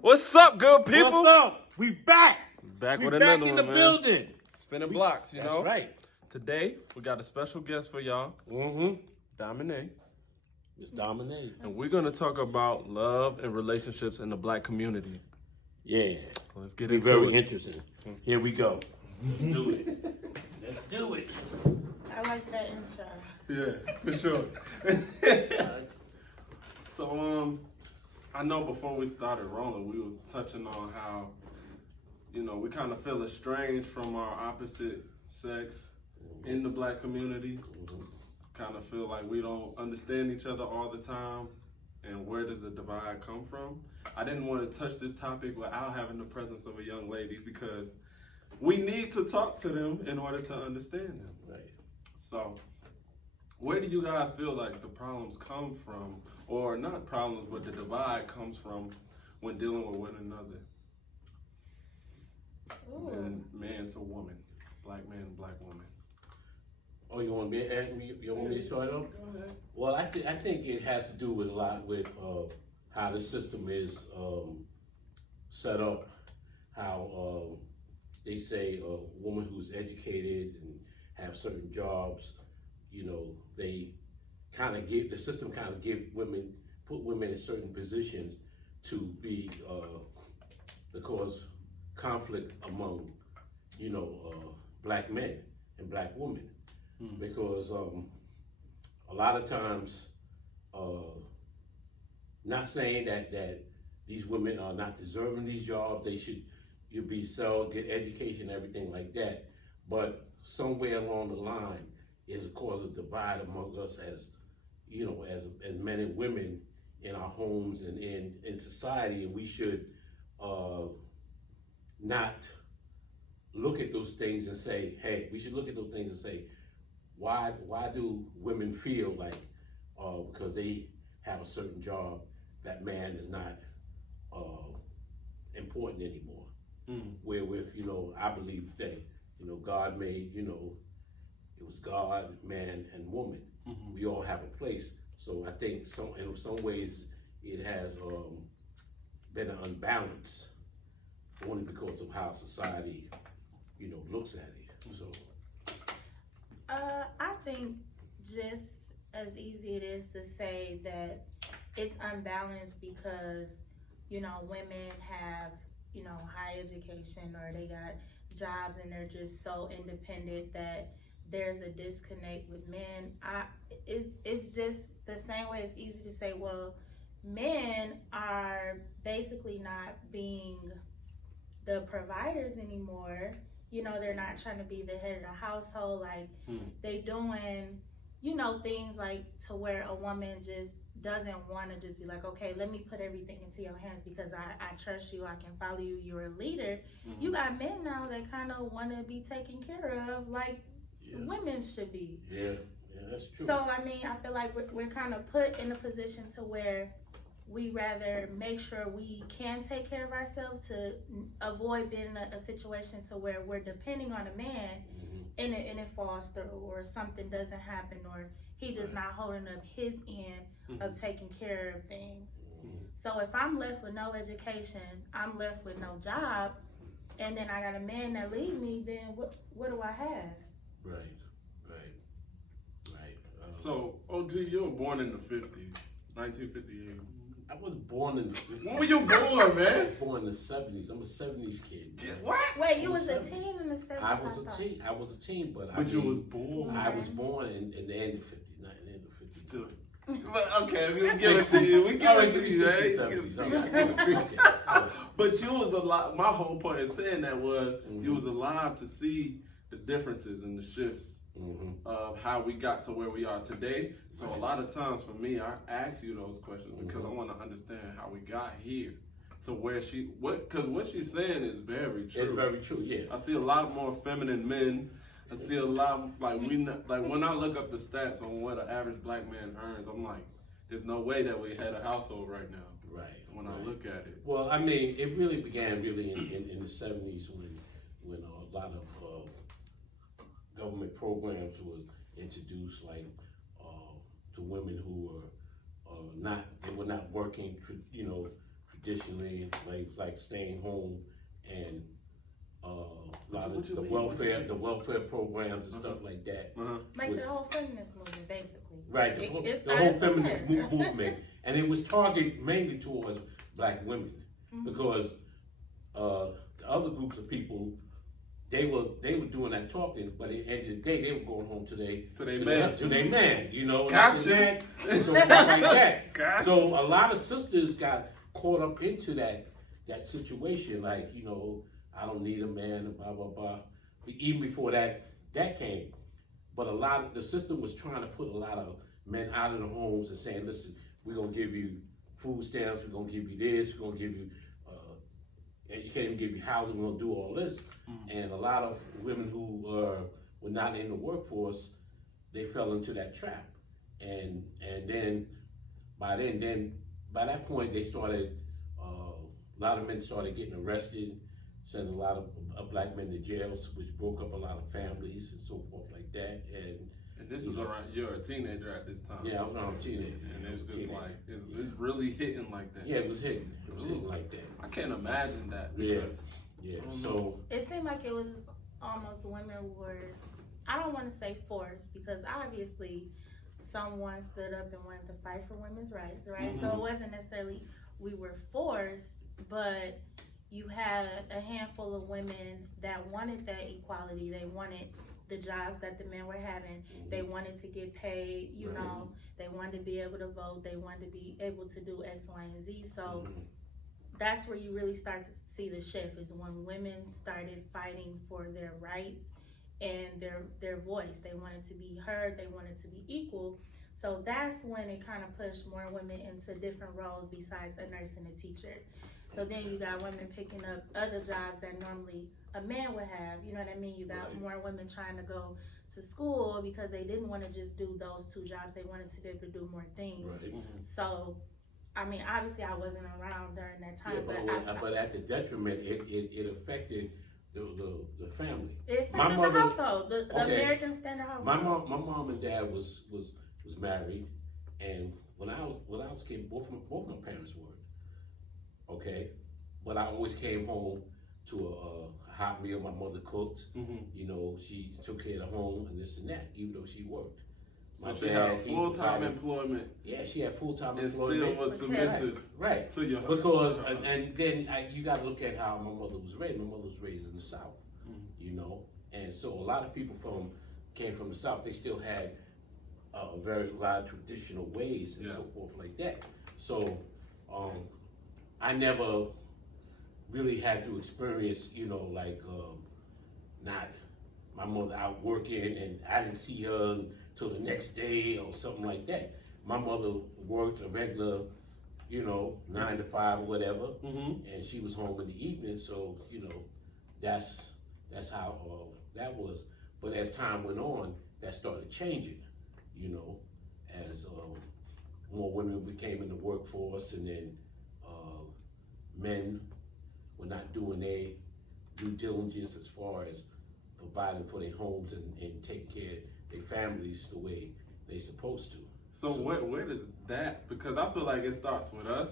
What's up, good people? What's up? We back. Back We with back another in one, the man. building. Spinning blocks, you That's know? right. Today, we got a special guest for y'all, Dominique. It's Dominique. And we're going to talk about love and relationships in the black community. Yeah. Let's get Be into very it. interesting. Here we go. Let's do it. Let's do it. I like that intro. Yeah, for sure. So, I know before we started rolling, we was touching on how, you know, we kind of feel estranged from our opposite sex in the black community. Kind of feel like we don't understand each other all the time. And where does the divide come from? I didn't want to touch this topic without having the presence of a young lady because we need to talk to them in order to understand them. Right. So, where do you guys feel like the problems come from, or not problems, but the divide comes from when dealing with one another? Man to woman, black man and black woman. Oh, you want me to start off? Go ahead. Well, I think it has to do with a lot with how the system is set up. How they say a woman who's educated and have certain jobs, you know, they kind of the system kind of put women in certain positions to be to cause conflict among, you know, black men and black women. Because a lot of times, not saying that these women are not deserving these jobs, they should get education, everything like that. But somewhere along the line is a cause of divide among us as, you know, as men and women in our homes and in society, and we should not look at those things and say, hey, we should look at those things and say, why do women feel like because they have a certain job, that man is not important anymore? Wherewith, you know, I believe that, you know, God made, you know, it was God, man, and woman. We all have a place. So I think in some ways it has been an unbalance only because of how society, you know, looks at it. So. I think just as easy it is to say that it's unbalanced because, you know, women have, you know, high education or they got jobs and they're just so independent that there's a disconnect with men. It's just the same way it's easy to say, well, men are basically not being the providers anymore. You know, they're not trying to be the head of the household. Like, they doing, you know, things like to where a woman just doesn't want to just be like, okay, let me put everything into your hands because I trust you, I can follow you, you're a leader. You got men now that kind of want to be taken care of like women should be. Yeah, that's true. So, I mean, I feel like we're kind of put in a position to where we rather make sure we can take care of ourselves to avoid being in a situation to where we're depending on a man and it falls through or something doesn't happen or he just not holding up his end of taking care of things. So if I'm left with no education, I'm left with no job, and then I got a man that leave me, then what do I have? Right. So, OG, you were born in the 50s, 1958. I was born in. When were you born, man? I was born in the 70s. I'm a 70s kid. What? Wait, you was a teen in the 70s? I was a teen. I was a teen, but you was born. I was born in the end of 50s, not in the end of 50s. Still. But okay, we give it to you. We give it to you, right? But you was alive. My whole point in saying that was you was alive to see the differences and the shifts of how we got to where we are today. So a lot of times for me, I ask you those questions because I want to understand how we got here to where because what she's saying is very true. It's very true, yeah. I see a lot more feminine men. I see a lot like when I look up the stats on what an average black man earns, I'm like, there's no way that we had a household right now. Right. When I look at it. Well, I mean, it really began in the 70s when a lot of government programs were introduced, like to women who were not working, traditionally, like staying home and a lot What of you the mean? welfare programs and stuff like that. Like was- the whole feminist movement, basically. Right, It the whole started from feminist there. movement, and it was targeted mainly towards black women Mhm. because the other groups of people, they were doing that talking, but at the end of the day, they were going home to their man, you know. and Gotcha. that, so things like that. Gotcha. So a lot of sisters got caught up into that situation, like, you know, I don't need a man, and blah blah blah. Even before that came, but a lot of the system was trying to put a lot of men out of the homes and saying, listen, we're gonna give you food stamps, we're gonna give you this, we're gonna give you you can't even give you housing, we're gonna do all this. And a lot of women who were not in the workforce, they fell into that trap. And then by that point they started a lot of men started getting arrested, sending a lot of black men to jail, which broke up a lot of families and so forth like that. And this is around, you're a teenager at this time. yeah, I was around a teenager. And it's just like, it's really hitting like that. Yeah, it was hitting. It was hitting like that. I can't imagine that. Yeah. Because Yeah. I don't So It seemed like it was almost women were, I don't want to say forced, because obviously someone stood up and wanted to fight for women's rights, right? So it wasn't necessarily we were forced, but you had a handful of women that wanted that equality. They wanted the jobs that the men were having. They wanted to get paid, you know, they wanted to be able to vote, they wanted to be able to do X, Y, and Z. So that's where you really start to see the shift, is when women started fighting for their rights and their voice. They wanted to be heard, they wanted to be equal. So that's when it kind of pushed more women into different roles besides a nurse and a teacher. So then you got women picking up other jobs that normally a man would have, you know what I mean? You got more women trying to go to school because they didn't want to just do those two jobs. They wanted to be able to do more things. So, I mean, obviously I wasn't around during that time, but at the detriment, it affected the family. it My affected mother- the household, the okay. American standard household. My mom and dad was married, and when I was a kid, both my parents were. Okay, but I always came home to a hot meal my mother cooked. You know, she took care of the home and this and that, even though she worked. so she had full-time employment. Yeah, she had full-time And employment. still was submissive Right. to your Because, and then you got to look at how my mother was raised. My mother was raised in the South, you know, and so a lot of people came from the South. They still had a very lot of traditional ways and so forth like that. So, I never really had to experience, you know, like not my mother out working and I didn't see her until the next day or something like that. My mother worked a regular, you know, 9 to 5 or whatever, and she was home in the evening. So, you know, that's how that was. But as time went on, that started changing, you know, as more women became in the workforce, and then men were not doing their due diligence as far as providing for their homes and taking care of their families the way they supposed to. So where does that, because I feel like it starts with us.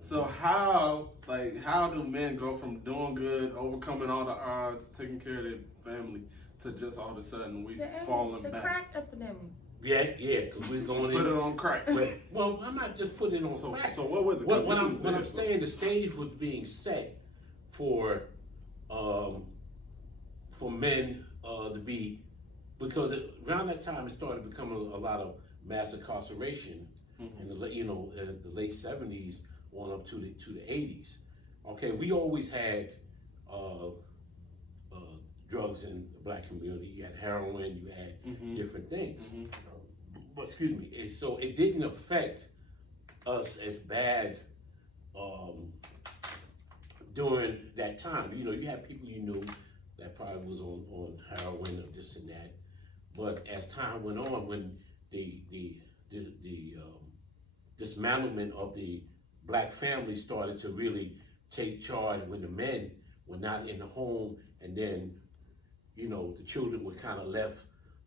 So how do men go from doing good, overcoming all the odds, taking care of their family, to just all of a sudden we falling the back? crack epidemic. Yeah, because we're going Put it on crack. Well, I'm not just putting it on crack. So what was it? What I'm saying, the stage was being set for men to be, because around that time it started becoming a lot of mass incarceration in the late 70s on up to the 80s. Okay, we always had drugs in the black community. You had heroin, you had different things. But excuse me. So it didn't affect us as bad during that time. You know, you had people you knew that probably was on heroin or this and that. But as time went on, when the dismantlement of the black family started to really take charge, when the men were not in the home, and then, you know, the children were kind of left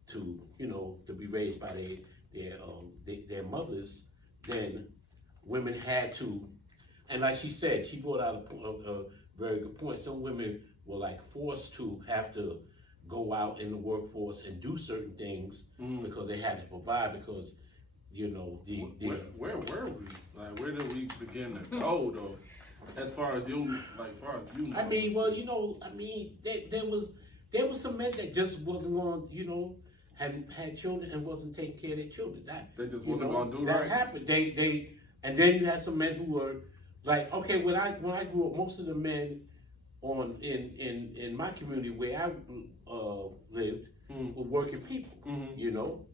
to, you know, to be raised by their mothers, then women had to And like she said, she brought out a very good point. Some women were like forced to have to go out in the workforce and do certain things because they had to provide, because you know where were we? Like, where did we begin to go though? As far as you know. I mean, well, you know, I mean, there was some men that just wasn't going, you know, had children and wasn't taking care of their children. That they just wasn't going to do that right. happened. They and then you had some men who were like, okay, when I grew up, most of the men in my community where I lived were working people. You know,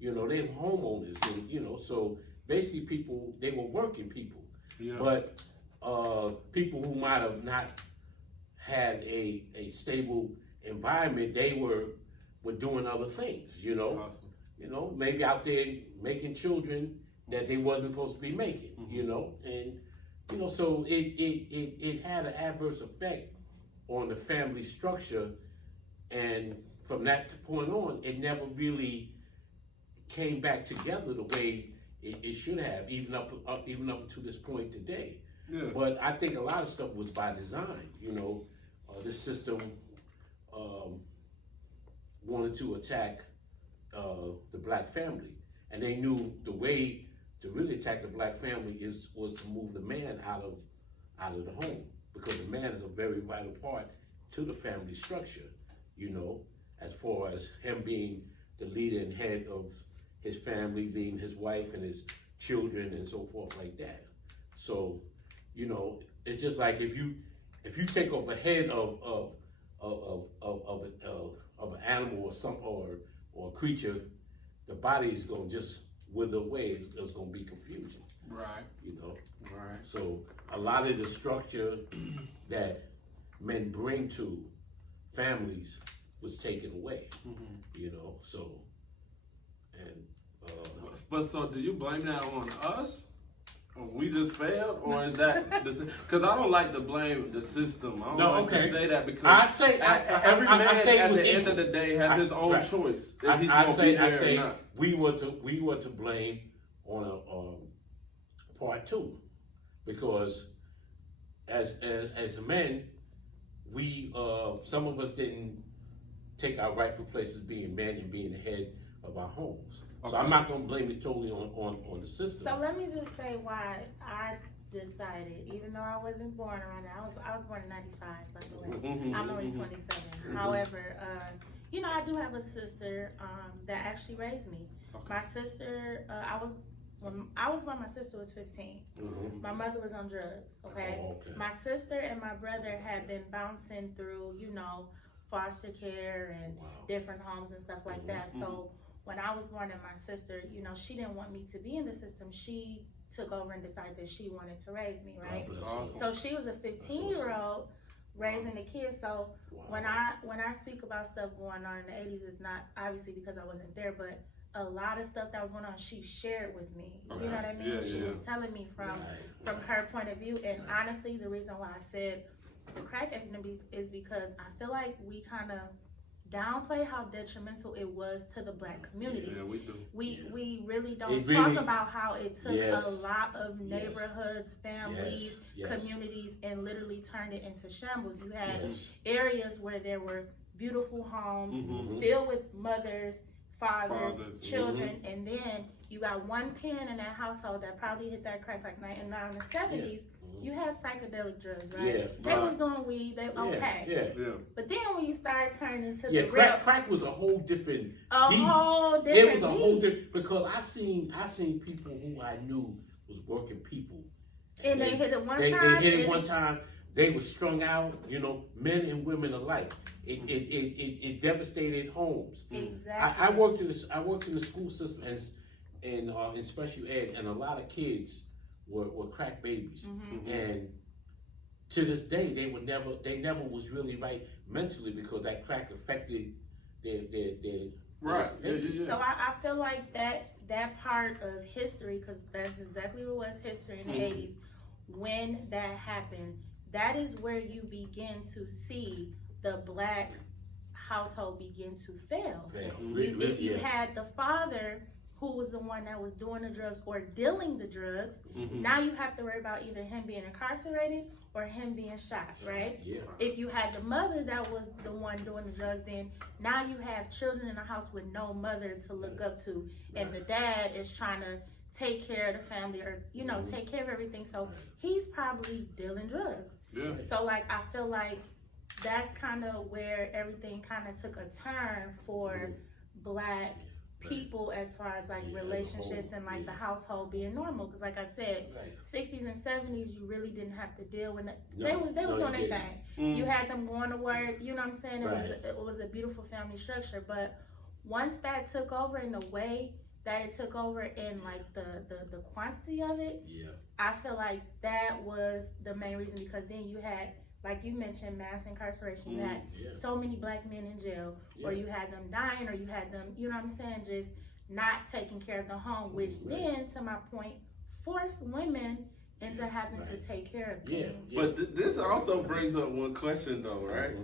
they were homeowners, and you know, so basically they were working people. Yeah. But people who might have not had a stable environment, they were doing other things, you know. Awesome. You know, maybe out there making children that they wasn't supposed to be making, you know, and you know, so it had an adverse effect on the family structure, and from that point on, it never really came back together the way it should have, even up to this point today. Yeah. But I think a lot of stuff was by design. You know, this system wanted to attack the black family, and they knew the way to really attack the black family was to move the man out of the home, because the man is a very vital part to the family structure. You know, as far as him being the leader and head of his family, being his wife and his children and so forth like that. So, you know, it's just like if you take off a head of an animal or a creature, the body is gonna just wither away. It's gonna be confusion. Right. You know. Right. So a lot of the structure that men bring to families was taken away. You know. So and. But so, do you blame that on us? Or we just failed, or is that because I don't like to blame the system. I don't like to say that, because every man at the end of the day has his own choice. I say we were to blame on part two, because as men, we some of us didn't take our rightful place as being men and being the head of our homes. So I'm not going to blame it totally on the system. So let me just say why I decided, even though I wasn't born around that, I was born in 95, by the way. I'm only 27. However, you know, I do have a sister that actually raised me. My sister, I was when my sister was 15. My mother was on drugs, okay? My sister and my brother had been bouncing through, you know, foster care and different homes and stuff like that. So when I was born and my sister, you know, she didn't want me to be in the system. She took over and decided that she wanted to raise me, right? Awesome. So she was a 15-year-old raising the kids. So when I speak about stuff going on in the 80s, it's not obviously because I wasn't there, but a lot of stuff that was going on, she shared with me. You know what I mean? She was telling me from her point of view. And honestly, the reason why I said the crack epidemic is because I feel like we kind of downplay how detrimental it was to the black community. Yeah, we do. We really don't talk about how it took a lot of neighborhoods, families, communities, and literally turned it into shambles. You had areas where there were beautiful homes filled with mothers, fathers, children, and then you got one parent in that household that probably hit that crack like night. And now in the 70s, you had psychedelic drugs, right? They was doing weed, But then when you start turning to the crack was a whole different beast. It was a whole different, because I seen people who I knew was working people, and they hit it one time. They hit it one time. They were strung out, you know, men and women alike. It devastated homes. Exactly. I worked in the school system and in special ed, and a lot of kids were crack babies, and to this day they never was really right mentally, because that crack affected their So I feel like that part of history, because that's exactly what was history in the 80s, when that happened, that is where you begin to see the black household begin to fail. If you had the father who was the one that was doing the drugs or dealing the drugs. Now you have to worry about either him being incarcerated or him being shot, right? Yeah. If you had the mother that was the one doing the drugs, then now you have children in the house with no mother to look up to, and the dad is trying to take care of the family or, you know, take care of everything. So he's probably dealing drugs. Yeah. So like, I feel like that's kind of where everything kind of took a turn for Black people as far as like relationships and like the household being normal. Because like I said, 60s and 70s, you really didn't have to deal with it. They was doing their thing. You had them going to work, you know what I'm saying? It was a beautiful family structure. But once that took over in the way that it took over in like the quantity of it, I feel like that was the main reason, because then you had, like you mentioned, mass incarceration. You had so many Black men in jail, or you had them dying, or you had them, you know what I'm saying, just not taking care of the home, which then, to my point, forced women into having to take care of things. But this also brings up one question though, right?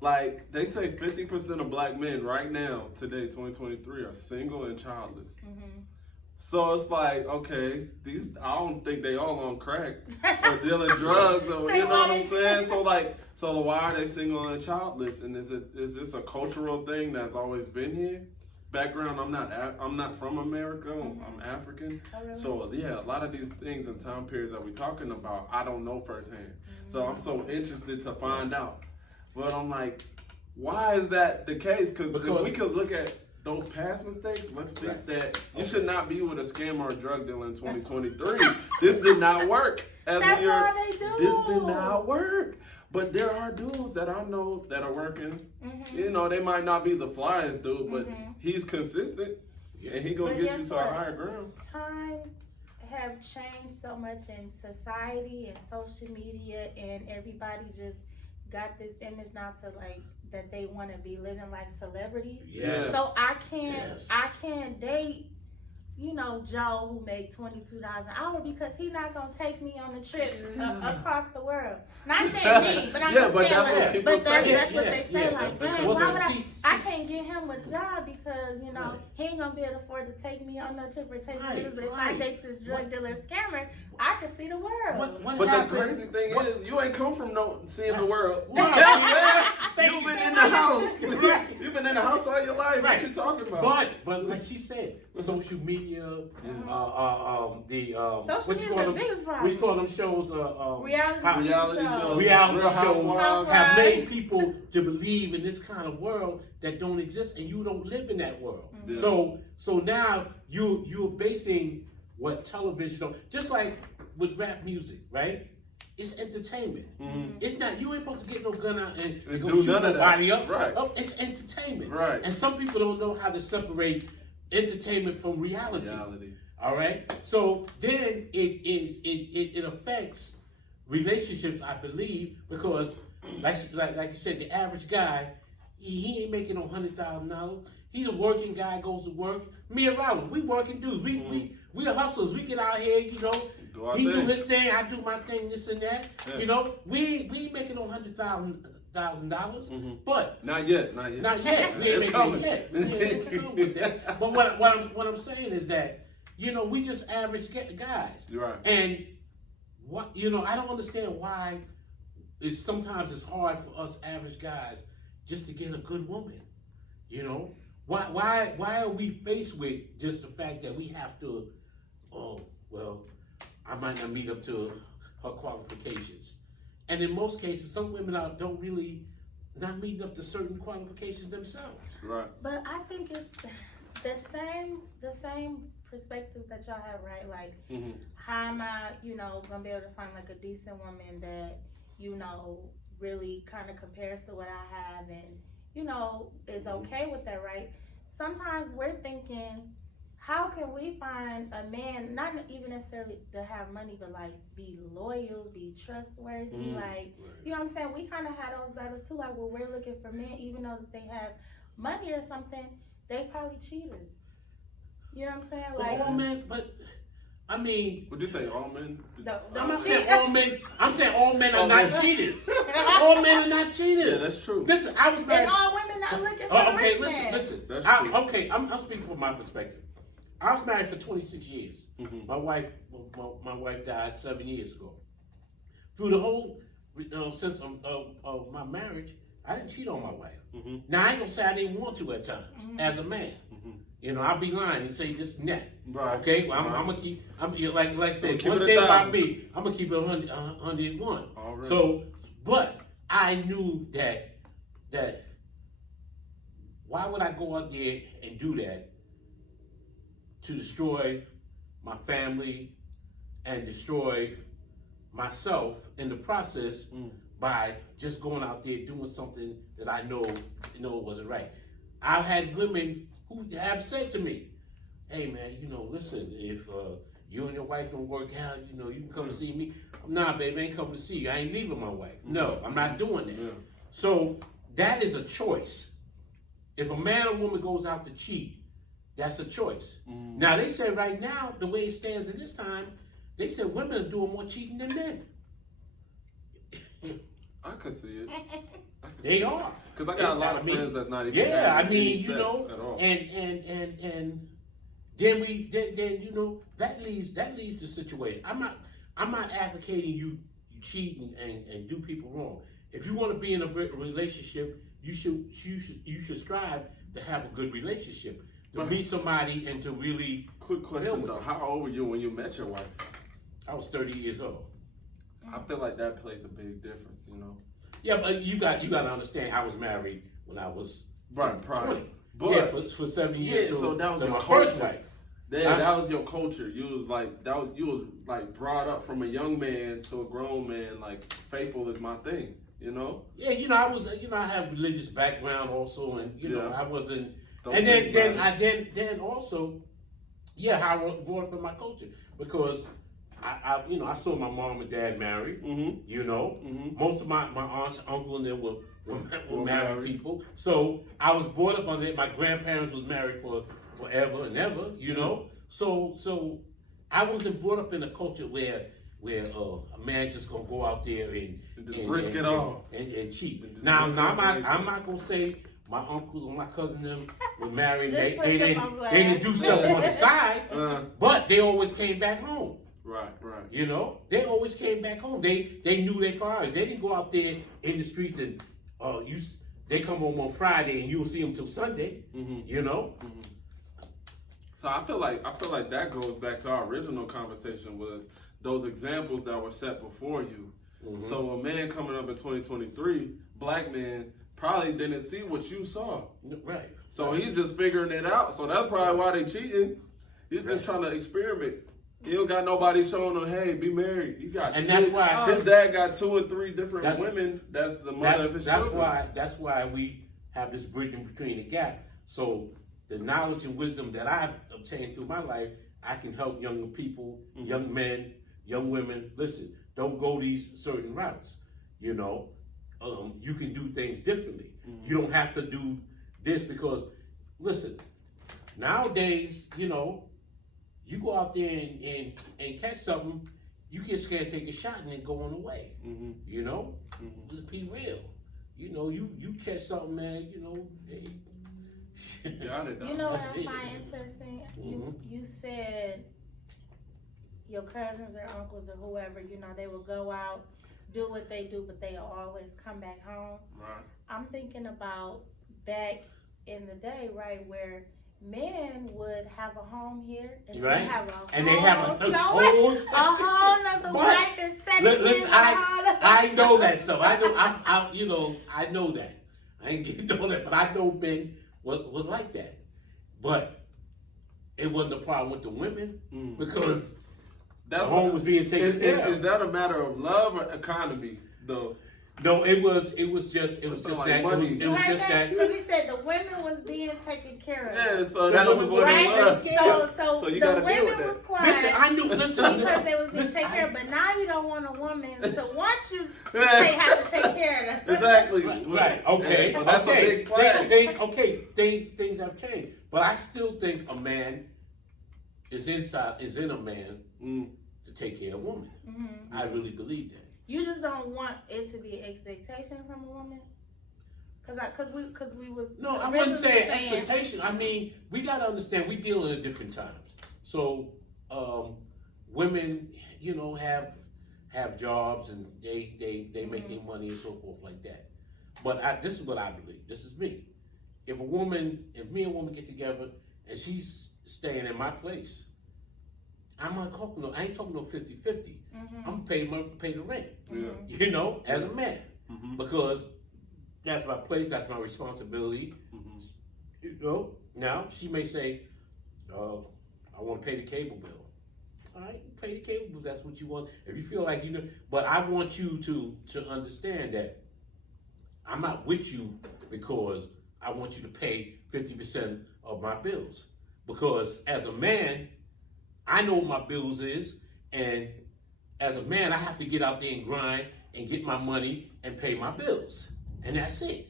Like, they say 50% of Black men right now, today, 2023, are single and childless. So it's like, okay, I don't think they all on crack or dealing drugs, or you know what I'm saying? So why are they single and childless? And is this a cultural thing that's always been here? Background, I'm not from America, I'm African. So yeah, a lot of these things and time periods that we're talking about, I don't know firsthand. So I'm so interested to find out. But I'm like, why is that the case? Because if we could look at those past mistakes, let's fix that. You should not be with a scam or a drug dealer in 2023. This did not work. That's all they do. This did not work. But there are dudes that I know that are working. You know, they might not be the flyest dude, but he's consistent, and he gonna get you to a higher ground. Times have changed so much in society and social media, and everybody just got this image now to like that they want to be living like celebrities. So I can't date, you know, Joe who make $22 an hour, because he's not gonna take me on the trip across the world. Not saying me, but I'm just saying, that's what they say. Like, man, why would I can't get him a job because, you know, he ain't gonna be able to afford to take me on no trip or take me. But if I date this drug dealer scammer, I can see the world. But the crazy thing is, you ain't come from seeing the world. You've been in the house. You've been in the house all your life. What you talking about? But like she said, social media, what you call them shows? Reality shows have made people to believe in this kind of world that don't exist, and you don't live in that world. So now you're basing what television, just like with rap music, right? It's entertainment. It's not, you ain't supposed to get no gun out and go shoot nobody up. It's entertainment. And some people don't know how to separate entertainment from reality. All right. So then it affects relationships, I believe, because like you said, the average guy, he ain't making no $100,000. He's a working guy, goes to work. Me and Robert, we working dudes. We are hustlers. We get out here, you know. He do his thing, I do my thing, this and that. You know, we ain't making no $100,000, but not yet. We ain't making it yet. We ain't come with that. But what I'm saying is that, you know, we just average guys. And what, you know, I don't understand why sometimes it's hard for us average guys just to get a good woman. You know, why are we faced with just the fact that we have to? Oh well, I might not meet up to her qualifications. And in most cases, some women don't really not meeting up to certain qualifications themselves. But I think it's the same perspective that y'all have, right? Like, how am I, you know, gonna be able to find like a decent woman that, you know, really kind of compares to what I have and, you know, is okay with that, right? Sometimes we're thinking, how can we find a man, not even necessarily to have money, but like be loyal, be trustworthy, like, you know what I'm saying? We kind of had those battles too, like, well, we're looking for men, even though that they have money or something, they probably cheaters. You know what I'm saying? Like, all men, but I mean, would you say all men? I'm saying all men. I'm saying all men are not cheaters. All men are not cheaters. Yeah, that's true. Listen, I was married. And all women not looking for a rich man. Listen. That's true. I'm speaking from my perspective. I was married for 26 years. Mm-hmm. My wife died 7 years ago. Through the whole since of my marriage, I didn't cheat on my wife. Mm-hmm. Now I ain't gonna say I didn't want to at times as a man. Mm-hmm. You know, I'll be lying and say this and that. Right. Okay, well, I'm gonna keep. Like I said, keep one it thing 1,000. about me, I'm gonna keep it 101. Already. So, but I knew that why would I go out there and do that to destroy my family and destroy myself in the process by just going out there doing something that I know wasn't right. I've had women who have said to me, "Hey man, listen, if you and your wife don't work out, you can come see me." Nah, baby, I ain't coming to see you. I ain't leaving my wife. No, I'm not doing that. Yeah. So that is a choice. If a man or woman goes out to cheat, that's a choice. Now they say right now, the way it stands in this time, they say women are doing more cheating than men. I could see it. They are. Because I got a lot of friends that's not even. Yeah, having any you sex know, at all. and then that leads to situation. I'm not advocating you cheat and do people wrong. If you want to be in a relationship, you should strive to have a good relationship, to meet somebody and to really. Quick question though, how old were you when you met your wife? I was 30 years old. I feel like that plays a big difference, Yeah, but you got to understand. I was married when I was 20. But Yeah, for 7 years. Yeah, so that was to your my first culture. wife. Yeah, that was your culture. You was like brought up from a young man to a grown man. Like faithful is my thing, Yeah, I have religious background also, and I wasn't. Don't And think about then also, how I brought up in my culture, because I saw my mom and dad married. Most of my aunts, uncle, and them were married people. So I was brought up on it. My grandparents was married for forever and ever. So I wasn't brought up in a culture where a man just gonna go out there and just risk it all and cheat. And Now I'm not gonna say my uncles or my cousins them were married. They didn't do stuff on the side, but they always came back home. Right. They always came back home. They knew their priorities. They didn't go out there in the streets and they come home on Friday and you don't see them till Sunday. So I feel like that goes back to our original conversation, was those examples that were set before you. So a man coming up in 2023, black man, probably didn't see what you saw. Right. So he's just figuring it out. So that's probably why they cheating. He's just trying to experiment. He don't got nobody showing him, hey, be married. You got and kids. That's why his dad got 2 or 3 different women. That's the mother of his children. That's why we have this bridging between the gap. So the knowledge and wisdom that I've obtained through my life, I can help young people, young men, young women. Listen, don't go these certain routes. You can do things differently. You don't have to do this because, listen, nowadays, you go out there and catch something, you get scared, take a shot, and then go on the way. Just be real. You catch something, man. Hey. Got it. You know what I find interesting? You said your cousins or uncles or whoever, they will go out, do what they do, but they'll always come back home. Right. I'm thinking about back in the day, right, where men would have a home here and right. they have a whole nother wife and listen, I know that stuff. I know that. I ain't getting on that, but I know men was like that. But it wasn't a problem with the women because the home was being taken care of. Is that a matter of love or economy, though? No, it was just that. Money. It was just that. Because he said the women was being taken care of. Yeah, so that was what it was. So you the gotta deal women with that. was quiet. Listen, I knew. Listen, because they was being taken care of. But now you don't want a woman to want you to have to take care of them. Exactly. Right. Okay. Yeah, so that's a big flag. Things have changed, but I still think a man is in a man to take care of a woman. I really believe that. You just don't want it to be an expectation from a woman? Cause we was. No, I wouldn't say originally saying- expectation. I mean, we gotta understand we deal in different times. So, women, you know, have jobs and they make their money and so forth like that. But this is what I believe. This is me. If me and a woman get together and she's staying in my place, I ain't talking no 50-50. I'm pay the rent. Yeah. You know, as a man. Mm-hmm. Because that's my place, that's my responsibility. Mm-hmm. You know, now she may say, I want to pay the cable bill. All right, pay the cable bill. That's what you want. If you feel like you know, but I want you to understand that I'm not with you because I want you to pay 50% of my bills. Because as a man, I know what my bills is, and as a man, I have to get out there and grind and get my money and pay my bills. And that's it.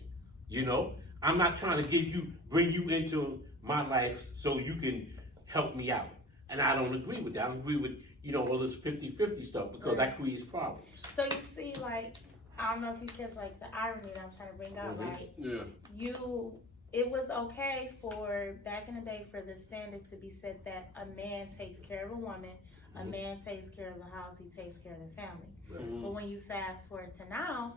You know, I'm not trying to bring you into my life so you can help me out. And I don't agree with that. I don't agree with, you know, all this 50-50 stuff because that creates problems. So you see, like, I don't know if you catch like the irony that I'm trying to bring out, right? Yeah. It was okay for back in the day for the standards to be set that a man takes care of a woman, a man takes care of the house, he takes care of the family. Mm-hmm. But when you fast forward to now,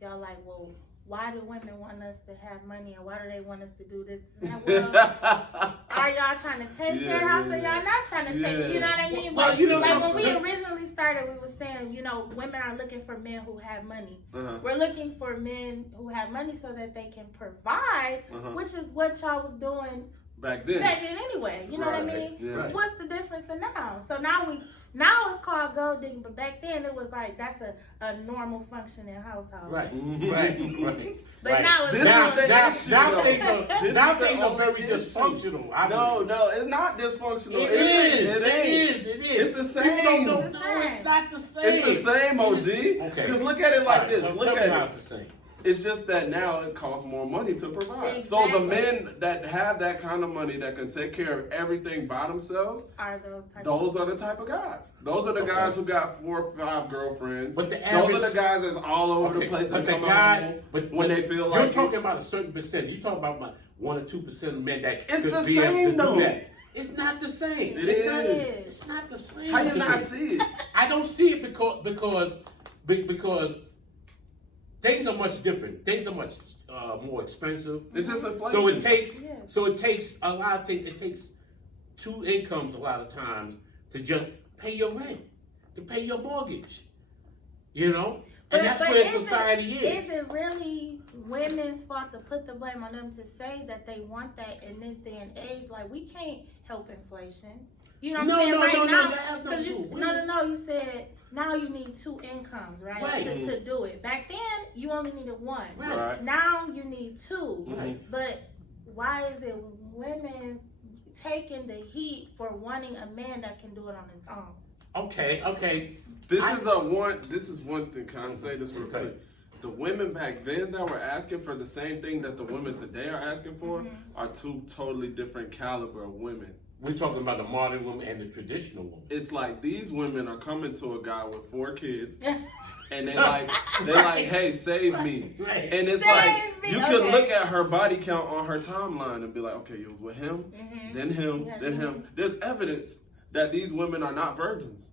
y'all like, well, why do women want us to have money and why do they want us to do this and that? Well, are y'all trying to take care of the house or y'all not trying to take it? You know what I mean? Well, But you know like when something- we originally started, we were saying, you know, women are looking for men who have money. Uh-huh. We're looking for men who have money so that they can provide, Uh-huh. which is what y'all was doing Back then. back then anyway. You know what I mean? Yeah. Right. What's the difference in now? So now it's called gold digging, but back then it was like that's a normal functioning household. Right, Mhm. right. But Right. now it's This Now, is the now, issue, now though. things are This now is the things are only very issue. dysfunctional. I No, believe. no, it's not dysfunctional. It is. It is. It's the same. People don't It's the know. same. It's not the same. It's the same, OG. Okay. Because look at it like this. So Look tell me at how it. it's the same. It's just that now it costs more money to provide. So the Exactly. men that have that kind of money that can take care of everything by themselves, Are those type those are the type of guys. Those are the Okay. guys who got 4 or 5 girlfriends. But the those average- are the guys that's all over the place but and the come guy, home but when they feel like you're talking about a certain percent. You're talking about 1 or 2% of men that It's could the be able same, to though. do that. It's not the same. It it's is. Not, it's not the same. How you to not me. see it? I don't see it because things are much different. Things are much more expensive. It's just inflation. So it takes a lot of things. It takes 2 incomes a lot of times to just pay your rent, to pay your mortgage. You know, and that's where society is. Is it really women's fault to put the blame on them to say that they want that in this day and age? Like we can't help inflation. You know what I'm saying? No, right no, now, that has nothing to do with you said now you need 2 incomes, right? Right. To do it. Back then you only needed 1. Right. Now you need 2. Mhm. But why is it women taking the heat for wanting a man that can do it on his own? Okay. This is one thing. Can I say this real Okay. quick? The women back then that were asking for the same thing that the women today are asking for are 2 totally different caliber of women. We're talking about the modern woman and the traditional woman. It's like these women are coming to a guy with 4 kids, Yeah. and they're like, hey, save me. Right. And it's Save like me, you can okay. look at her body count on her timeline and be like, okay, you was with him, then him, Yeah, then him. There's evidence that these women are not virgins.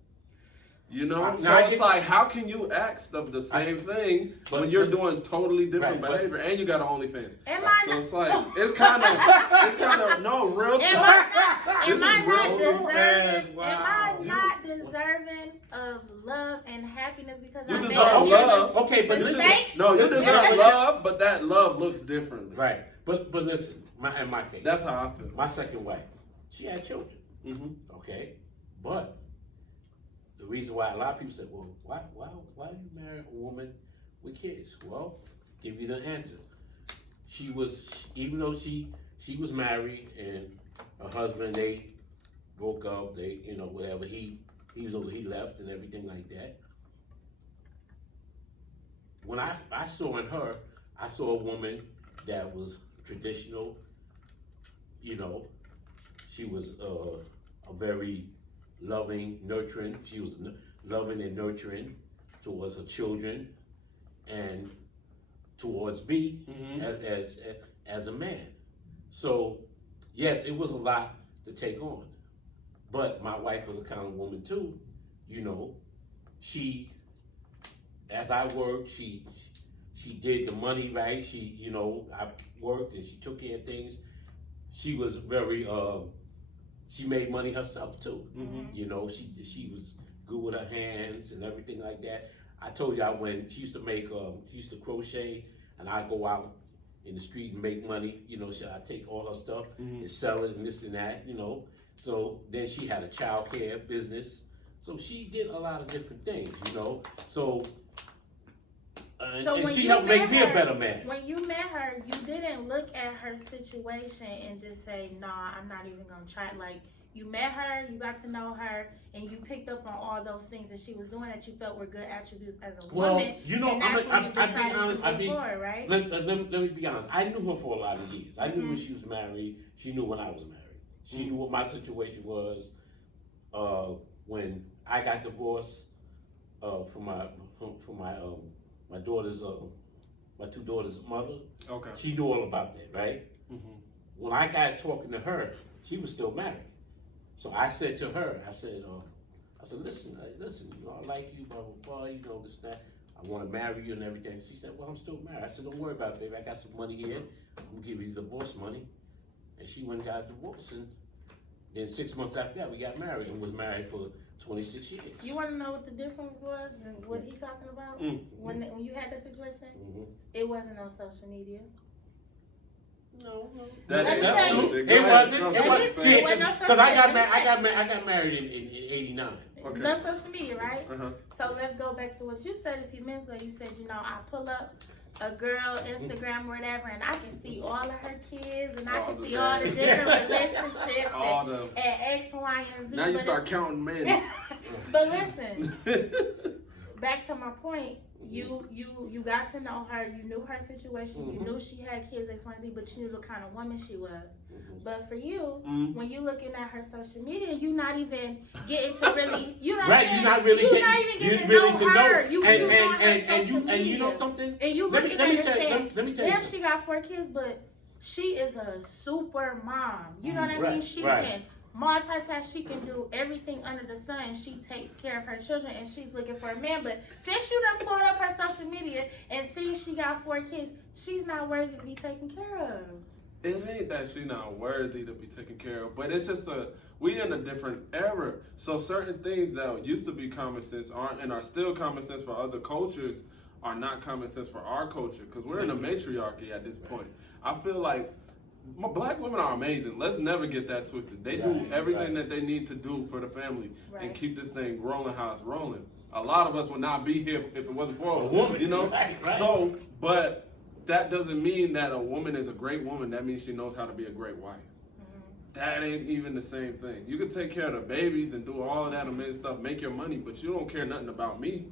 You know, Now, so I it's get- like, how can you ask of the same thing but- when you're but- doing totally different Right, but- behavior and you got an OnlyFans? Am I So not? it's like it's kind of no real Am talk. I This not is real deserving? talk. Man, wow. Am I not deserving of love and happiness because You I made deserve a love. Okay, but You listen. think? No, you deserve Yeah. love, but that love looks differently. Right, but listen. In my case, That's how I feel. my second wife, she had children. Mm-hmm. Okay, but the reason why a lot of people say, well, why do you marry a woman with kids? Well, give you the answer. Even though she was married and her husband, they broke up, they, you know, whatever, he left and everything like that. When I saw in her, I saw a woman that was traditional, you know, she was a very loving, nurturing. She was loving and nurturing towards her children, and towards me as a man. So yes, it was a lot to take on, but my wife was a kind of woman too. You know, she, as I worked, she did the money right. She, you know, I worked and she took care of things. She was very, she made money herself too. You know, she was good with her hands and everything like that. I told you when she used to make, she used to crochet, and I go out in the street and make money. You know, I take all her stuff and sell it and this and that. You know, so then she had a child care business. So she did a lot of different things. You know, so. And she helped make me a better man. When you met her, you didn't look at her situation and just say, "Nah, I'm not even gonna try." Like, you met her, you got to know her, and you picked up on all those things that she was doing that you felt were good attributes as a woman. You know, and that's when you decided to move forward, right? Let me be honest. I knew her for a lot of years. I knew when she was married. She knew when I was married. She knew what my situation was when I got divorced from my daughter's, my two daughters' mother. Okay. She knew all about that, right? When I got talking to her, she was still married. So I said to her, I said, listen, you know, I like you, blah, blah, blah, you know, this, that. I want to marry you and everything. She said, well, I'm still married. I said, don't worry about it, baby. I got some money here. I'm going to give you the divorce money. And she went and got a divorce. And then 6 months after that, we got married and was married for 26 years. You want to know what the difference was and what he's talking about? When you had that situation, it wasn't on social media. No. That's true. It wasn't. Because I got married in 89. Okay. No social media, right? So let's go back to what you said a few minutes ago. You said, you know, I pull up a girl Instagram or whatever, and I can see all of her kids, and I can see all the different relationships and X, Y, and Z. Now you start counting men. But listen, back to my point. You got to know her. You knew her situation. You knew she had kids, X, Y, Z, but you knew the kind of woman she was. But for you, when you're looking at her social media, you're not even getting to really. You know right, you're not really getting to know her. And you know something? And you looking let me at her saying, tell you damn, something. she got 4 kids, but she is a super mom. You know what I mean? She can multitask, she can do everything under the sun. She takes care of her children, and she's looking for a man. But since you done pulled up her social media and see she got 4 kids, she's not worthy to be taken care of. It ain't that she's not worthy to be taken care of, but it's just we in a different era. So certain things that used to be common sense aren't, and are still common sense for other cultures, are not common sense for our culture, because we're in a matriarchy at this point. I feel like black women are amazing. Let's never get that twisted. They do everything that they need to do for the family and keep this thing rolling how it's rolling. A lot of us would not be here if it wasn't for a woman, you know? So, but that doesn't mean that a woman is a great woman. That means she knows how to be a great wife. That ain't even the same thing. You can take care of the babies and do all of that amazing stuff, make your money, but you don't care nothing about me.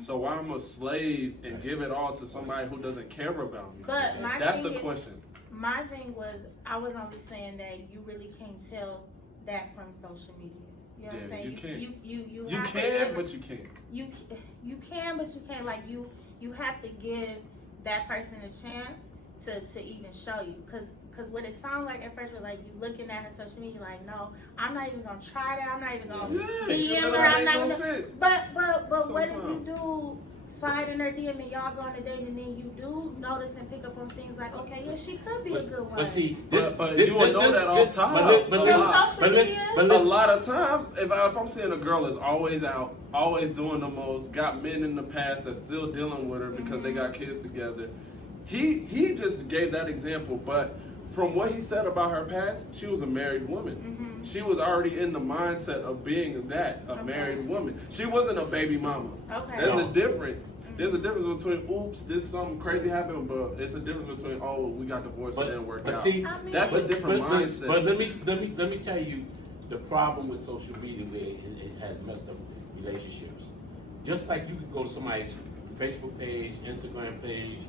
So why am I a slave and give it all to somebody who doesn't care about me? But that's the question. My thing was, I was only saying that you really can't tell that from social media. You know what I'm saying? You can't. You can, but you can't. You can, but you can't. Like you have to give that person a chance to even show you, because what it sounds like at first was like you looking at her social media like, no, I'm not even gonna try that. I'm not even gonna DM her. I'm not gonna. But what if you do slide in her DM and y'all go on a date and then you do notice and pick up on things like, okay, yeah, she could be a good one. But see, but you won't know that all the time. But a lot of times, if I'm seeing a girl is always out, always doing the most, got men in the past that's still dealing with her because they got kids together, he just gave that example. But from what he said about her past, she was a married woman. She was already in the mindset of being a married woman. She wasn't a baby mama. There's a difference. There's a difference between, oops, this something crazy happened, but it's a difference between, oh, we got divorced and it didn't work out. See, that's a different mindset. But let me tell you the problem with social media where it has messed up relationships. Just like you could go to somebody's Facebook page, Instagram page,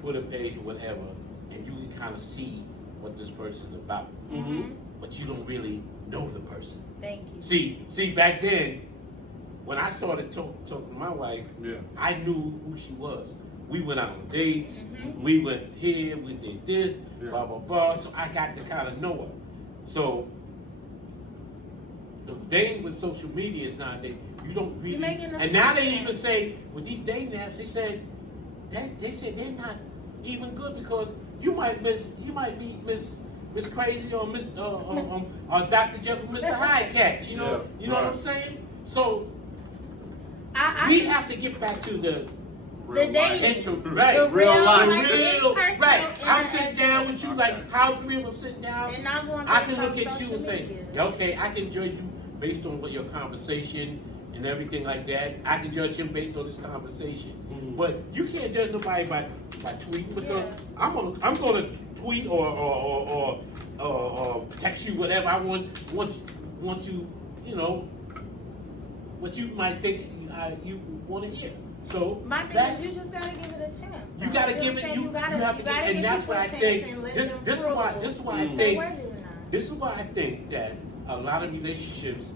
Twitter page, or whatever, and you can kind of see what this person is about. But you don't really know the person. Thank you. See, back then, when I started talking to my wife, I knew who she was. we went out on dates, we went here, we did this, blah, blah, blah. So I got to kind of know her. So the dating with social media is nowadays, you don't really, and now they even say, with these dating apps, they say they're not even good because you might meet Miss Crazy or or Dr. Jekyll, Mr. Hyde Cat. You know what I'm saying? So we have to get back to the dating, right? The real life, right? I'm sitting down with you, like how three of us sitting down. And I'm going I can look at you and say, okay, I can judge you based on what your conversation and everything like that. I can judge him based on this conversation. But you can't judge nobody by tweeting because I'm gonna tweet or text you whatever I want you, you know, what you might think you want to hear. So my thing is, you just gotta give it a chance. You gotta give it. You have to, and that's why I think. This is why I think that a lot of relationships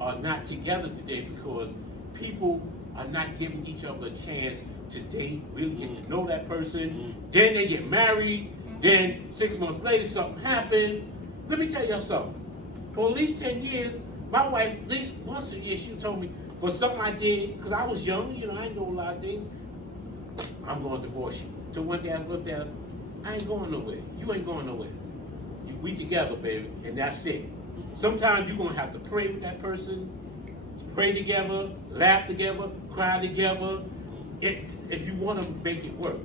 are not together today because people are not giving each other a chance to date, really get to know that person. Then they get married. Then 6 months later, something happened. Let me tell you something. For at least 10 years, my wife, at least once a year, she told me, for something I did, because I was young, you know, I didn't know a lot of things, I'm going to divorce you. So one day I looked at her, I ain't going nowhere. You ain't going nowhere. We together, baby, and that's it. Sometimes you're going to have to pray with that person, pray together, laugh together, cry together, if you want to make it work.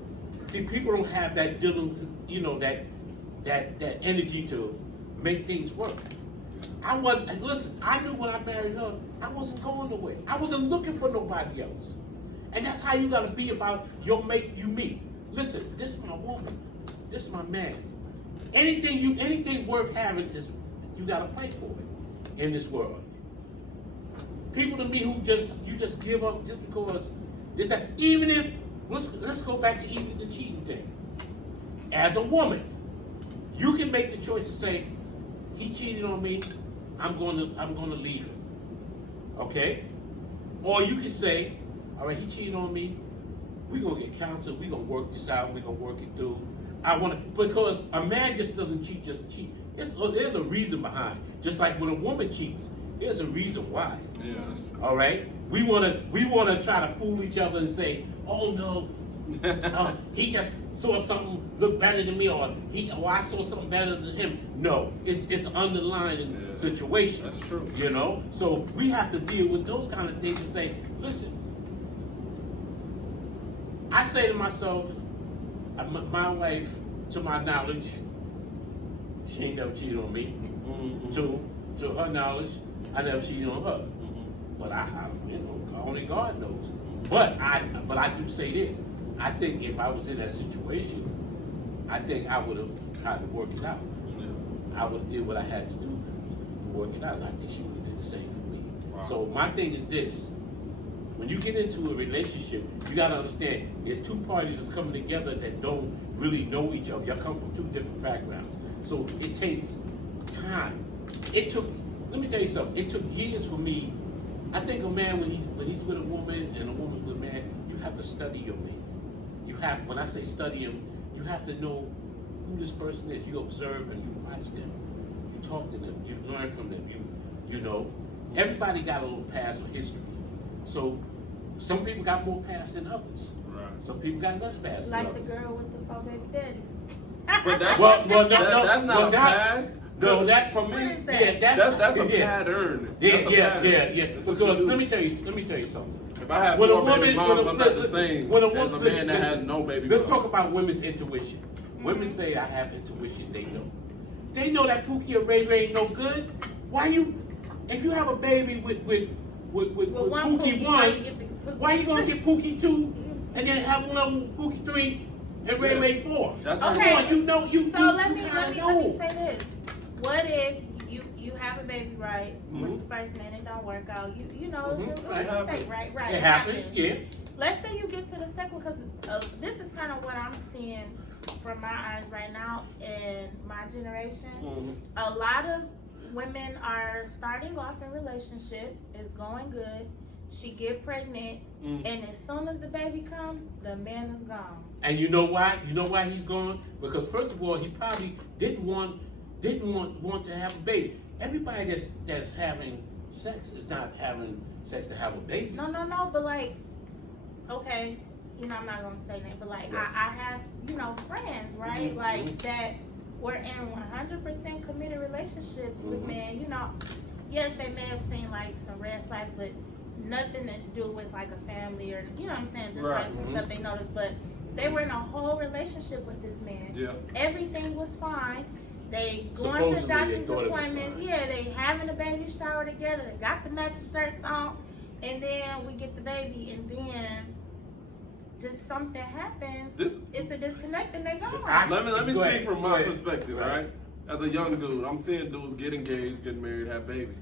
See, people don't have that diligence, you know, that energy to make things work. Listen, I knew when I married her, I wasn't going nowhere. I wasn't looking for nobody else. And that's how you gotta be about your mate you meet. Listen, this is my woman. This is my man. Anything worth having is, you gotta fight for it in this world. People to me who you just give up just because this, that, even if, let's go back to even the cheating thing. As a woman, you can make the choice to say, he cheated on me, I'm gonna leave him. Okay? Or you can say, all right, he cheated on me, we're gonna get counseled, we're gonna work this out, we're gonna work it through. Because a man just doesn't cheat just to cheat. There's a reason behind. Just like when a woman cheats, there's a reason why. Yeah. All right? We wanna try to fool each other and say, oh no, he just saw something look better than me, or I saw something better than him. No, it's an underlying situation. That's true. You know, so we have to deal with those kind of things and say, listen. I say to myself, my wife, to my knowledge, she ain't never cheated on me. To her knowledge, I never cheated on her. But only God knows. But I do say this. I think if I was in that situation, I think I would have tried to work it out. I would have did what I had to do to work it out. And I think she would have did the same for me. Wow. So my thing is this. When you get into a relationship, you got to understand there's two parties that's coming together that don't really know each other. Y'all come from two different backgrounds. So it takes time. Let me tell you something. It took years for me. I think a man, when he's with a woman and a woman's with a man, you have to study your mate. When I say study him, you have to know who this person is. You observe and you watch them. You talk to them. You learn from them. You know. Everybody got a little past or history. So some people got more past than others. Right. Some people got less past than others. Like the girl with the 4 baby daddies. But that's, that's not a past. No, that's for me. That? Yeah, that's a pattern. Yeah. Because let me tell you something. If I have 4 baby moms, I'm not the same as a man that has no baby moms. Let's talk about women's intuition. Women say I have intuition. They know. They know that Pookie or Ray Ray ain't no good. If you have a baby with Pookie 1, why you gonna get Pookie 2 and then have one Pookie 3 and Ray Ray 4? That's okay. You know. Let me say this. What if you have a baby, right? With the first man, it don't work out. You know, it's a mistake, right? It happens, yeah. Let's say you get to the second, because this is kind of what I'm seeing from my eyes right now in my generation. A lot of women are starting off in relationships, it's going good. she get pregnant, and as soon as the baby comes, the man is gone. And you know why? You know why he's gone? Because first of all, he probably didn't want to have a baby. Everybody that's having sex is not having sex to have a baby. No, but like, okay, you know, I'm not gonna say that, but like, Right. I have, you know, friends, right? Like that were in 100% committed relationships with men. You know, yes, they may have seen like some red flags, but nothing to do with like a family or, you know what I'm saying, just Right. like some stuff they noticed. But they were in a whole relationship with this man. Yeah. Everything was fine. They going Supposedly, to they doctor's thought it was appointments. fine. Yeah, they having a baby shower together. They got the matching shirts on, and then we get the baby, and then just something happens. It's a disconnect, and they gone. Let me Go speak ahead. from Go my ahead. perspective, right? As a young dude, I'm seeing dudes get engaged, get married, have babies.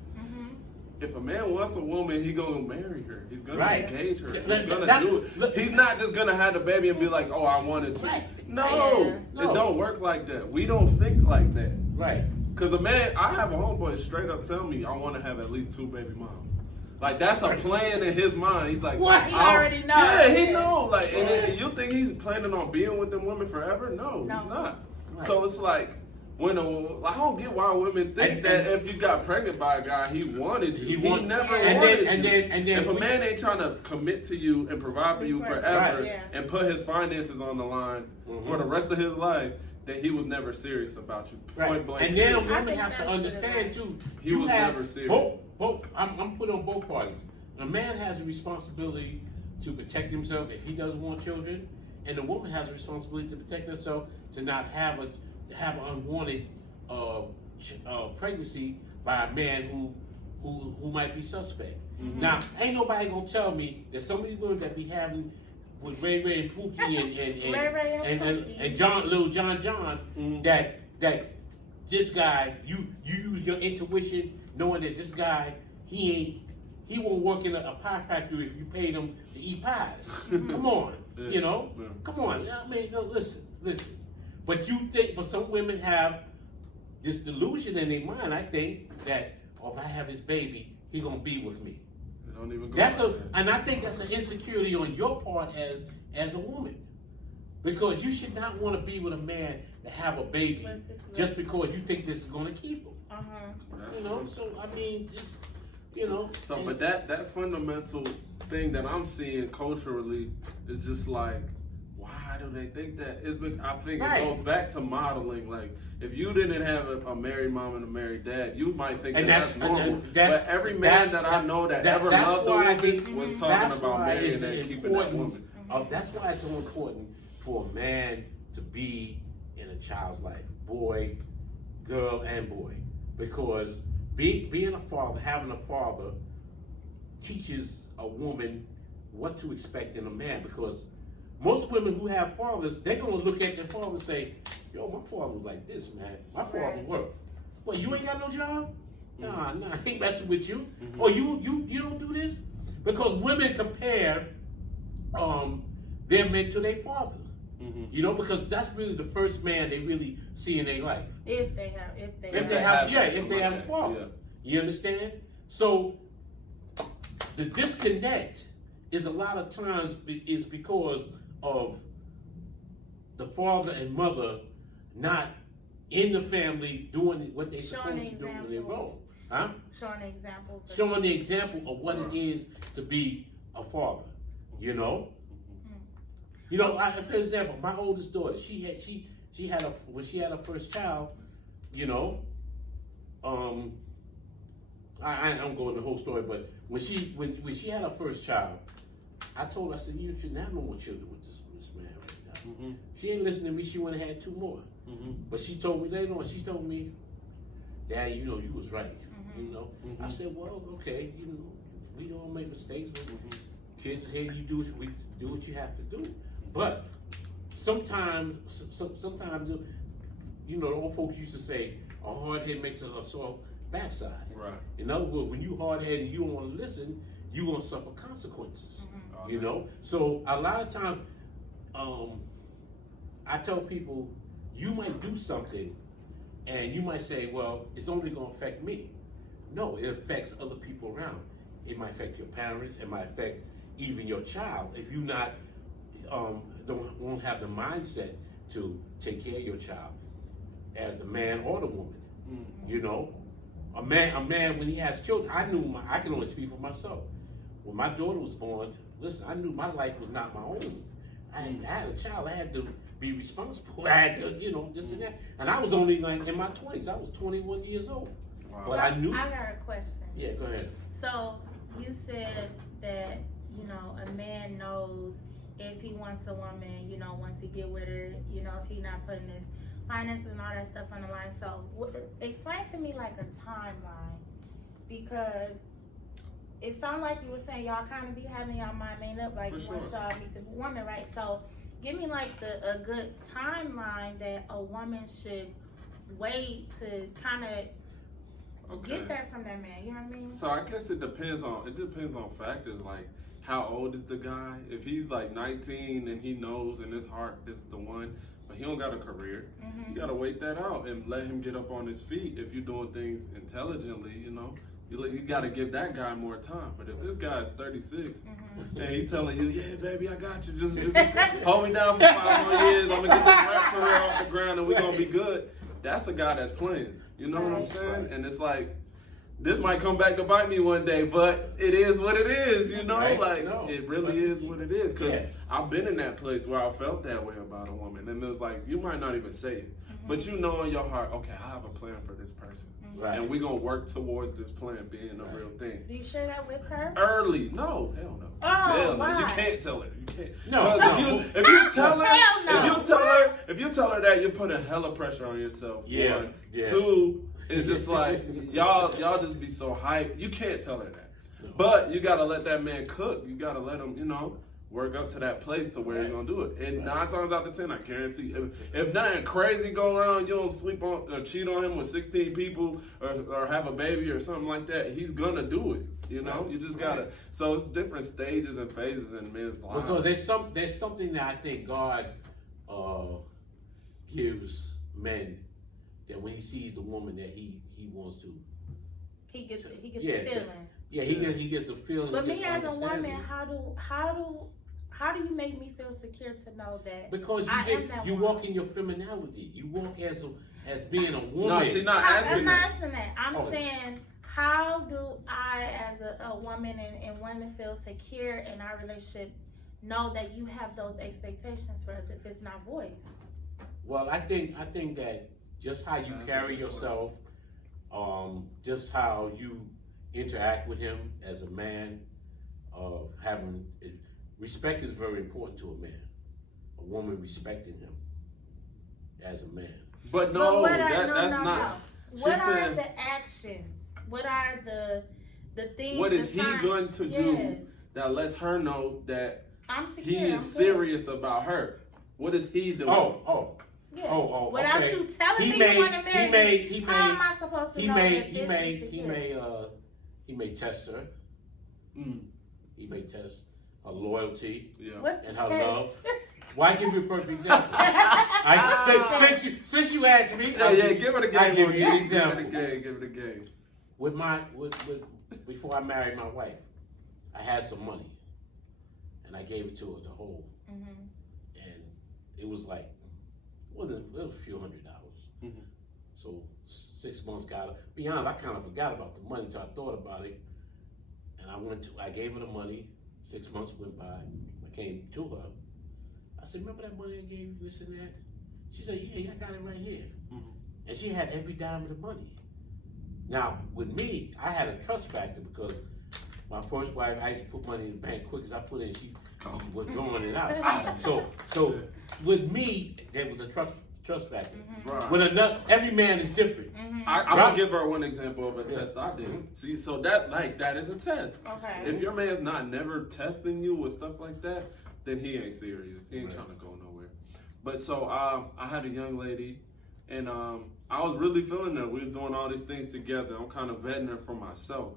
If a man wants a woman, he gonna marry her. He's gonna Right. engage her. He's That- gonna that- do it. look- He's not just gonna have the baby and be like, "Oh, I wanted to." Right. No, Yeah. it don't work like that. We don't think like that. Right. Cause a man, I have a homeboy straight up tell me, I want to have at least 2 baby moms. Like that's a plan in his mind. He's like, What? He I- already knows. Yeah, he know. Like, and then you think he's planning on being with them women forever? No, No. he's not. Right. So it's like, when I don't get why women think And- that if you got pregnant by a guy, he wanted you. He never And wanted and you. then If a man ain't trying to commit to you and provide for you Right. forever Yeah. and put his finances on the line for the rest of his life, then he was never serious about you. Right. Point blank. And then a period. woman think has to that's understand too. He you was have never serious. Both. I'm put on both parties. A man has a responsibility to protect himself if he doesn't want children, and the woman has a responsibility to protect herself to not have an unwanted pregnancy by a man who might be suspect. Now, ain't nobody gonna tell me that some of these women that be having with Ray and Pookie Ray and Pookie. and Lil John that this guy you use your intuition knowing that this guy he won't work in a pie factory if you paid him to eat pies. Come on, Yeah. you know, Yeah. come on. I mean, no, listen. But some women have this delusion in their mind. I think that if I have his baby, he gonna be with me. It don't even go That's like that. and I think that's an insecurity on your part as a woman, because you should not want to be with a man to have a baby just because you think this is gonna keep him. That's You know, true. so I mean, just you know. So, but that fundamental thing that I'm seeing culturally is just like, why do they think that? I think Right. it goes back to modeling. Like, if you didn't have a married mom and a married dad, you might think And that's that's- normal. and that's- but every man that's- that I know that that- ever that's loved a why woman it- was that's talking about why marrying it's and keeping that important woman. That's why it's so important for a man to be in a child's life, boy, girl, and boy, because being a father, having a father, teaches a woman what to expect in a man. Because most women who have fathers, they're gonna look at their father and say, "Yo, my father was like this, man. My father Right. worked. Well, you ain't got no job? Nah, I ain't messing with you. Mhm. Or you don't do this?" Because women compare their men to their father. You know, because that's really the first man they really see in their life. If they have If they have a father. You understand? So the disconnect is a lot of times is because of the father and mother not in the family doing what they're supposed to do in their role. Huh? Showing an example. Showing the example of what it is to be a father. You know? You know, for example, my oldest daughter, when she had her first child, you know, I'm going the whole story, but when she had her first child, I told her, I said, "You shouldn't have no more children with this man right now." She ain't listening to me. She went and had 2 more. But she told me later on, she told me, "Daddy, you know, you was right." You know, I said, "Well, okay, you know, we all make mistakes. Kids is here, you do what you have to do." But sometimes, you know, the old folks used to say, "A hard head makes a soft backside." Right. In other words, when you hard headed and you don't want to listen, you're gonna suffer consequences. You know. So a lot of times, I tell people, you might do something, and you might say, "Well, it's only gonna affect me." No, it affects other people around. It might affect your parents. It might affect even your child if you not won't have the mindset to take care of your child as the man or the woman. Mm-hmm. You know, a man when he has children, I can only speak for myself. When my daughter was born, listen, I knew my life was not my own. I had a child. I had to be responsible. I had to, this and that. And I was only like in my 20s. I was 21 years old. Wow. But I knew. I got a question. Yeah, go ahead. So you said that, a man knows if he wants a woman, wants to get with her, if he's not putting his finances and all that stuff on the line. So explain to me like a timeline, because it sounds like you were saying y'all kind of be having y'all mind made up like once y'all meet the woman, right? So give me like a good timeline that a woman should wait to kind of get that from that man. You know what I mean? So I guess it depends on factors like how old is the guy. If he's like 19 and he knows in his heart this is the one, but he don't got a career, you gotta wait that out and let him get up on his feet. If you're doing things intelligently, you gotta give that guy more time. But if this guy is 36 and he telling you, yeah, baby, I got you, just hold me down for 5 more years, I'm gonna get this rap career off the ground and we're gonna be good. That's a guy that's playing. You know what I'm saying? And it's like, this might come back to bite me one day, but it is what it is, Right. Like, No. it really is what it is. Because Yeah. I've been in that place where I felt that way about a woman. And it was like, you might not even say it, but you know in your heart, okay, I have a plan for this person. Right. And we're going to work towards this plan being a real thing. Do you share that with her? Early. No, hell no. Oh, Hell why? no. You can't tell her. You can't. No. 'Cause if you tell her, Hell no. if you tell her that, you're putting hella pressure on yourself. Yeah. One. Yeah. Two, it's just like y'all just be so hyped. You can't tell her that. But you gotta let that man cook. You gotta let him, work up to that place to where he's gonna do it. And 9 times out of 10, I guarantee, if nothing crazy go around, you don't sleep on or cheat on him with 16 people or have a baby or something like that, he's gonna do it. You just gotta. So it's different stages and phases in men's lives. Because there's something that I think God gives men, that when he sees the woman that he wants to. He gets the feeling. Yeah, he gets a feeling. But me as a woman, how do you make me feel secure to know that? Because you walk in your femininity. You walk as being a woman. No, she's not asking I'm that. not asking that. I'm saying, how do I, as a woman and wanting to feel secure in our relationship, know that you have those expectations for us if it's not voiced? Well, I think that just how you carry yourself, just how you interact with him as a man, respect is very important to a man. A woman respecting him as a man. But no, that's no. not. What are the actions? What are the things? What is he going to do Yes. that lets her know that I'm secure, he is serious about her? What is he doing? Yeah. Without you telling me you want to marry me, how am I supposed to know that he may test her. He may test her loyalty and her love. Why give you a perfect example? Since you asked me, give it a game. I give you an example. Give it a game. Before I married my wife, I had some money, and I gave it to her, the whole, and it was like, it was a few $100s. So 6 months be honest, I kind of forgot about the money until I thought about it, and I gave her the money. 6 months went by. I came to her. I said, remember that money I gave you, this and that? She said, yeah, I got it right here. And she had every dime of the money. Now, with me, I had a trust factor because my first wife, I used to put money in the bank quick as I put in, she was drawing it out. So with me, there was a trust factor. Right. With every man is different. I'm gonna give her one example of a test I did. See, so that is a test. Okay. If your man's not never testing you with stuff like that, then he ain't serious. He ain't trying to go nowhere. But so I had a young lady, and I was really feeling her. We was doing all these things together. I'm kind of vetting her for myself.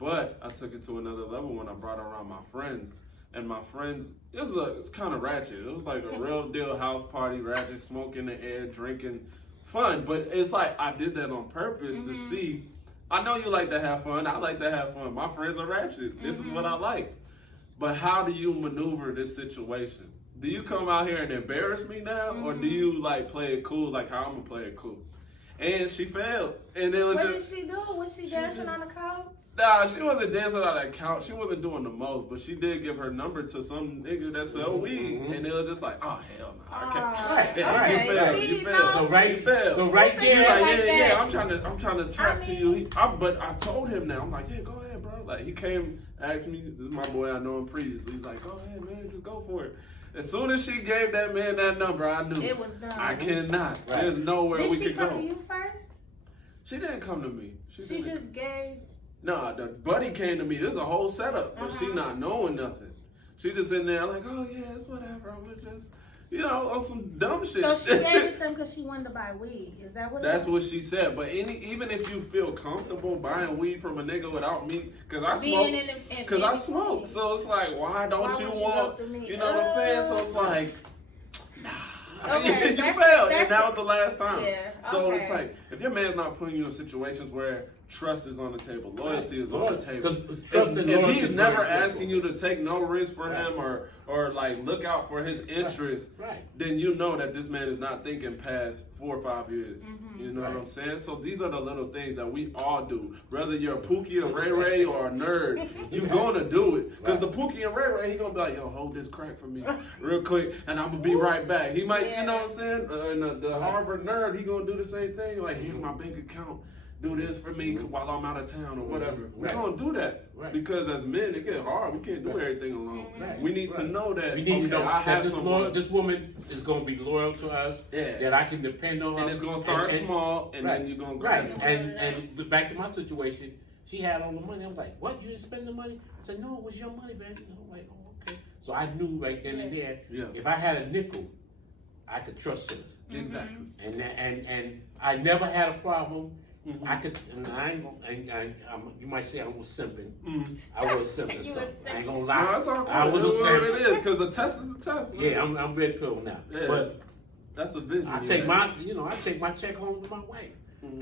But I took it to another level when I brought her around my friends. And my friends, it's kind of ratchet. It was like a real deal house party, ratchet, smoke in the air, drinking, fun. But it's like I did that on purpose to see I know you like to have fun. I like to have fun. My friends are ratchet. This is what I like. But how do you maneuver this situation? Do you come out here and embarrass me now, or do you like play it cool, like how I'm gonna play it cool? And she failed, and it was What just. did she do? Was she dancing on the couch? Nah, she wasn't dancing on that couch. She wasn't doing the most, but she did give her number to some nigga that sell weed, and it was just like, oh hell no, I can't. Right, Yeah, right, you failed. See, You failed. no. So right He's there, like, like yeah, that. I'm trying to trap to you. But I told him now. I'm like, yeah, go ahead, bro. Like he came, asked me. This is my boy. I know him previously. He's like, go ahead, man, just go for it. As soon as she gave that man that number, I knew It was done. I cannot. Right. There's nowhere Did we she could come go. to you first? She didn't come to me. She She didn't. just gave. Nah, the buddy came to me. This is a whole setup, but she not knowing nothing. She just in there like, oh yeah, it's whatever. We're just, on some dumb shit. So she gave it to him because she wanted to buy weed. Is that what it That's was? what she said. But even if you feel comfortable buying weed from a nigga without me, because I smoke, so it's like, why don't Why you would you want? go through me? You know what I'm saying? So it's like, Okay, you that's- failed, that's and that it. was the last time. Yeah, So okay. it's like, if your man's not putting you in situations where trust is on the table, loyalty is on the table. Because trust and If loyalty he's is never very asking you critical. to take no risk for him or like look out for his interests, Right. then you know that this man is not thinking past 4 or 5 years. You know what Right. I'm saying? So these are the little things that we all do. Whether you're a Pookie, a Ray Ray, or a nerd, you gonna do it. Because the Pookie and Ray Ray, he gonna be like, yo, hold this crack for me real quick, and I'm gonna be right back. He might, you know what I'm saying? And the Harvard nerd, he gonna do the same thing. Like, here's my bank account. Do this for me while I'm out of town or whatever. We don't do that because as men, it get hard. We can't do everything alone. We need to know that. We need to know I that have someone. this woman is going to be loyal to us. Yeah. That I can depend on her. And it's gonna start small, and then you're gonna grow. Right. And back to my situation, she had all the money. I'm like, what? You didn't spend the money? I said, no, it was your money, baby. I'm like, oh, okay. So I knew right then and there, if I had a nickel, I could trust her. Exactly. And I never had a problem. I could, and I ain't gonna, you might say I was simping. I was simping, so I ain't gonna lie. No, that's all I was a what simp. it is, because a test is a test. Man. Yeah, I'm red pill now. Yeah. But That's a vision. I take I take my check home to my wife.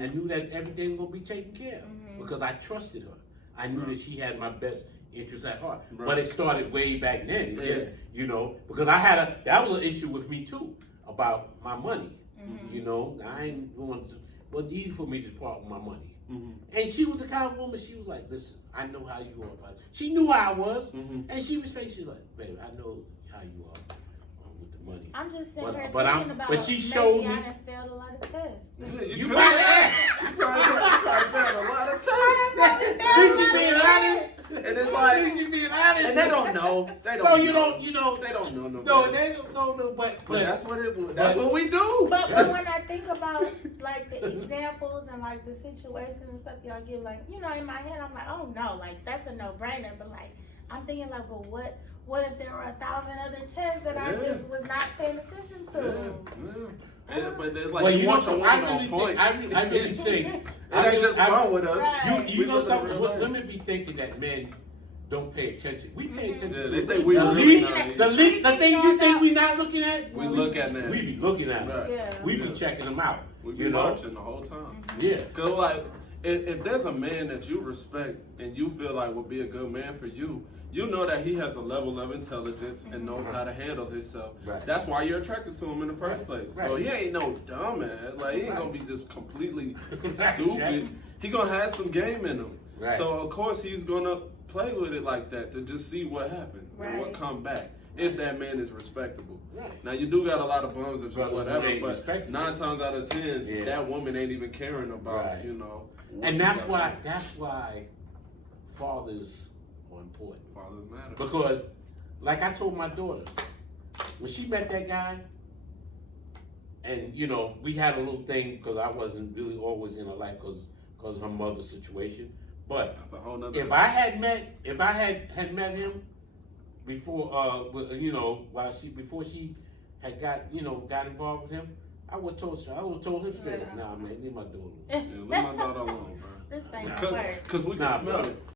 I knew that everything was gonna be taken care of because I trusted her. I knew that she had my best interest at heart. But it started way back then. Because that was an issue with me too about my money. I ain't going to. Well, easy for me to part with my money. And she was the kind of woman, she was like, listen, I know how you are. She knew how I was. And she respected, she's like, baby, I know how you are with the money. I'm just sitting here but thinking about but she showed maybe me. I done failed a lot of tests. You probably failed a lot of times. Did she being honest? And it's like, Did she being honest? and they don't know. They don't. No, you know. don't. They don't know. No, they don't know. But that's what it was. That's what we do. But when I think about like the examples and like the situations and stuff y'all give, like in my head I'm like, oh no, like that's a no-brainer. But like I'm thinking like, well, what if there were 1,000 other tests that I just was not paying attention to? But it's like well, you want know, someone on point. I really think It ain't just fun with us. Right. You know live in something? real life. Women be thinking that men don't pay attention. We pay attention Yeah, to they it. think we the really least, not. the things you think we not looking at, We look at that. we be looking at them. Right. Yeah. We be checking them out. We be watching the whole time. Yeah. Cause like, if there's a man that you respect and you feel like will be a good man for you, you know that he has a level of intelligence and knows how to handle himself. Right. That's why you're attracted to him in the first place. Right. So he ain't no dumbass. Like he ain't gonna be just completely stupid. He gonna have some game in him. Right. So of course he's gonna play with it like that to just see what happened and what come back. If that man is respectable. Right. Now you do got a lot of bums and Brothers whatever, ain't but respectable. 9 times out of 10, that woman ain't even caring about, Right. what And you that's got. why fathers are important. Fathers matter. Because, like I told my daughter, when she met that guy, and we had a little thing because I wasn't really always in her life because of her mother's situation. But That's a whole nother if I had met met him before, before she had got involved with him, I would have told him straight up, nah, man, leave my daughter alone. Yeah, leave my daughter alone, bro. This ain't gonna work. Because we can smell it.